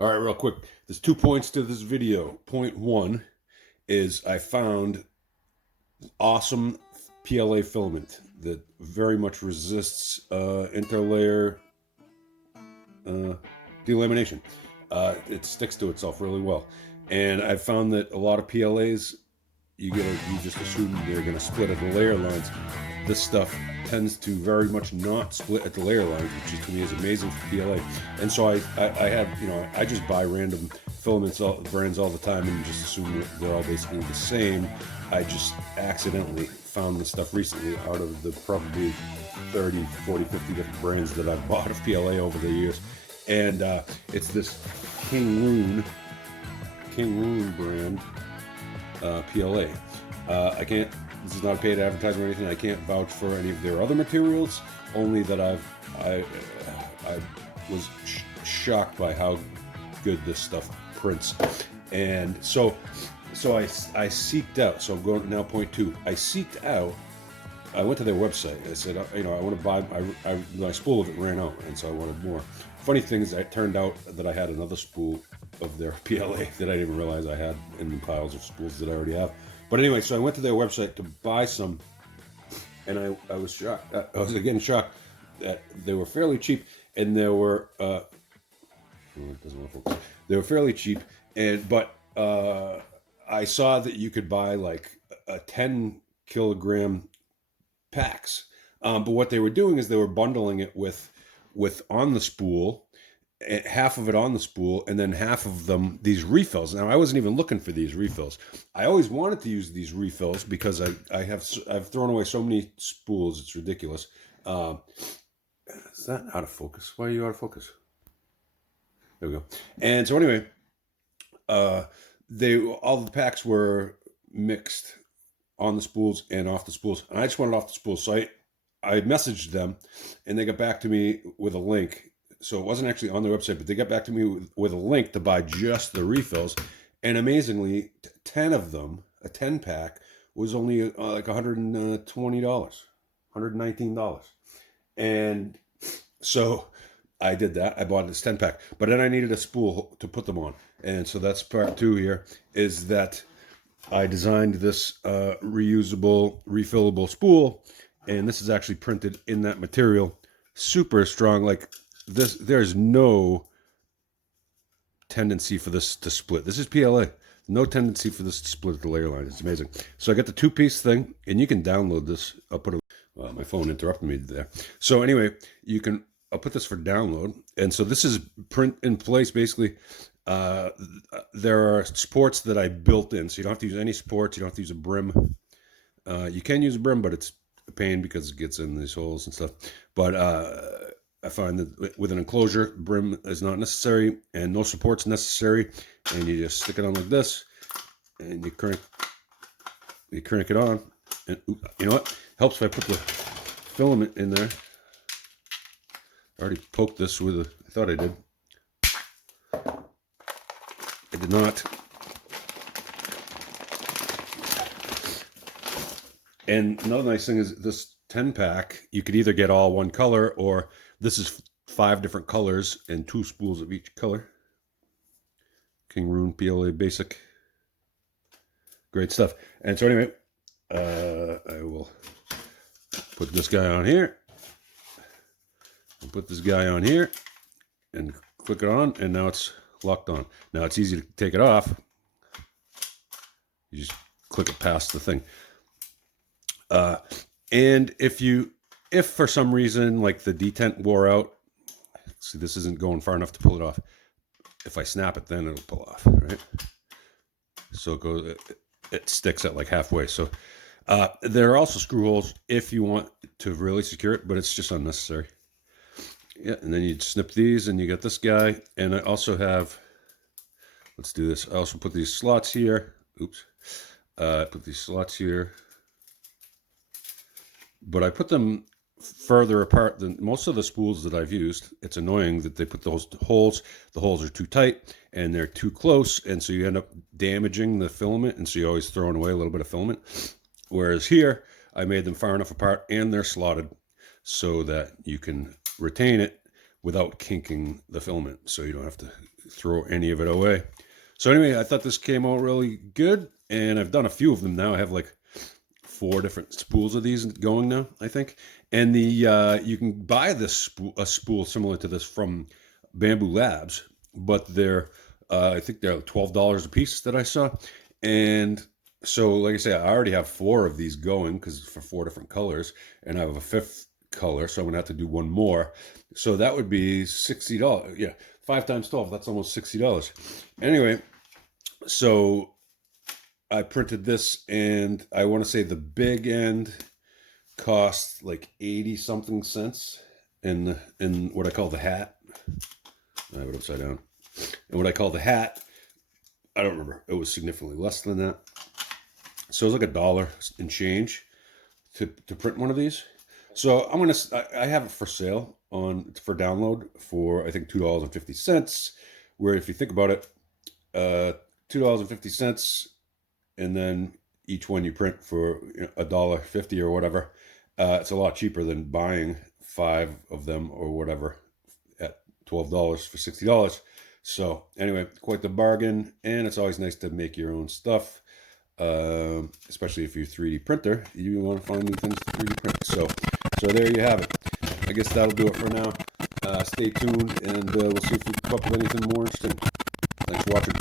All right, real quick. There's 2 points to this video. Point one is I found awesome PLA filament that very much resists interlayer delamination. It sticks to itself really well. And I found that a lot of PLAs, you just assume they're going to split at the layer lines. This stuff tends to very much not split at the layer lines, which to me is amazing for PLA. And so I had, I just buy random filaments brands all the time and just assume they're all basically the same. I just accidentally found this stuff recently out of the probably 30, 40, 50 different brands that I've bought of PLA over the years. And it's this King Loon brand PLA. I can't, this is not a paid advertisement or anything. I can't vouch for any of their other materials, only that I was shocked by how good this stuff prints. And so I seeked out, so I'm going now point two. I went to their website. I said, I want to buy, my spool of it ran out, and so I wanted more. Funny thing is, it turned out that I had another spool of their PLA that I didn't even realize I had in the piles of spools that I already have. But anyway, so I went to their website to buy some, and I was shocked. I was again shocked that they were fairly cheap, and they were fairly cheap, but I saw that you could buy like a 10 kilogram packs. But what they were doing is they were bundling it with on the spool, half of it on the spool, and then half of them these refills. Now I wasn't even looking for these refills. I always wanted to use these refills because I've thrown away so many spools, it's ridiculous. Is that out of focus? Why are you out of focus? There we go. And so anyway, all the packs were mixed on the spools and off the spools. And I just wanted off the spools. So I messaged them, and they got back to me with a link. So it wasn't actually on their website, but they got back to me with a link to buy just the refills. And amazingly, 10 of them, a 10 pack, was only like $120, $119. And so I did that. I bought this 10 pack, but then I needed a spool to put them on. And so that's part two here, is that I designed this reusable, refillable spool, and this is actually printed in that material. Super strong. Like this, there's no tendency for this to split. This is PLA. No tendency for this to split at the layer line. It's amazing. So I got the two-piece thing, and you can download this. I'll put it. My phone interrupted me there. So anyway, I'll put this for download. And so this is print in place, basically. There are supports that I built in, so you don't have to use any supports. You don't have to use a brim. You can use a brim, but it's a pain because it gets in these holes and stuff. But I find that with an enclosure, brim is not necessary and no supports necessary. And you just stick it on like this, and you crank it on. And you know what? Helps if I put the filament in there. I already poked this with I thought I did. I did not. And another nice thing is this 10 pack, you could either get all one color, or this is 5 different colors and 2 spools of each color. King Rune PLA Basic. Great stuff. And so anyway, I will put this guy on here. I'll put this guy on here and click it on, and now it's locked on. Now it's easy to take it off. You just click it past the thing. And if for some reason like the detent wore out, see, this isn't going far enough to pull it off. If I snap it, then it'll pull off, right? So it sticks at like halfway. So there are also screw holes if you want to really secure it, but it's just unnecessary. Yeah, and then you snip these, and you get this guy. And I also have, let's do this. I also put these slots here. Oops. I put these slots here. But I put them further apart than most of the spools that I've used. It's annoying that they put those holes. The holes are too tight, and they're too close, and so you end up damaging the filament, and so you're always throwing away a little bit of filament. Whereas here, I made them far enough apart, and they're slotted so that you can retain it without kinking the filament. So you don't have to throw any of it away. So anyway, I thought this came out really good, and I've done a few of them now. I have like 4 different spools of these going now, I think. And the you can buy this a spool similar to this from Bamboo Labs, but they're I think they're $12 a piece that I saw. And so, like I say, I already have 4 of these going because for 4 different colors, and I have a 5th color, so I'm gonna have to do one more. So that would be $60. Yeah, 5 times 12, that's almost $60. Anyway, so I printed this, and I want to say the big end cost like 80 something cents in what I call the hat. I have it upside down. And what I call the hat, I don't remember. It was significantly less than that. So it was like $1 and change to print one of these. So I have it for sale for download for I think $2.50. Where if you think about it, $2.50, and then each one you print for $1.50 or whatever. It's a lot cheaper than buying 5 of them or whatever at $12 for $60. So anyway, quite the bargain, and it's always nice to make your own stuff, especially if you're a 3D printer. You want to find new things to 3D print. So there you have it. I guess that'll do it for now. Stay tuned, and we'll see if we can come up with anything more interesting. Thanks for watching.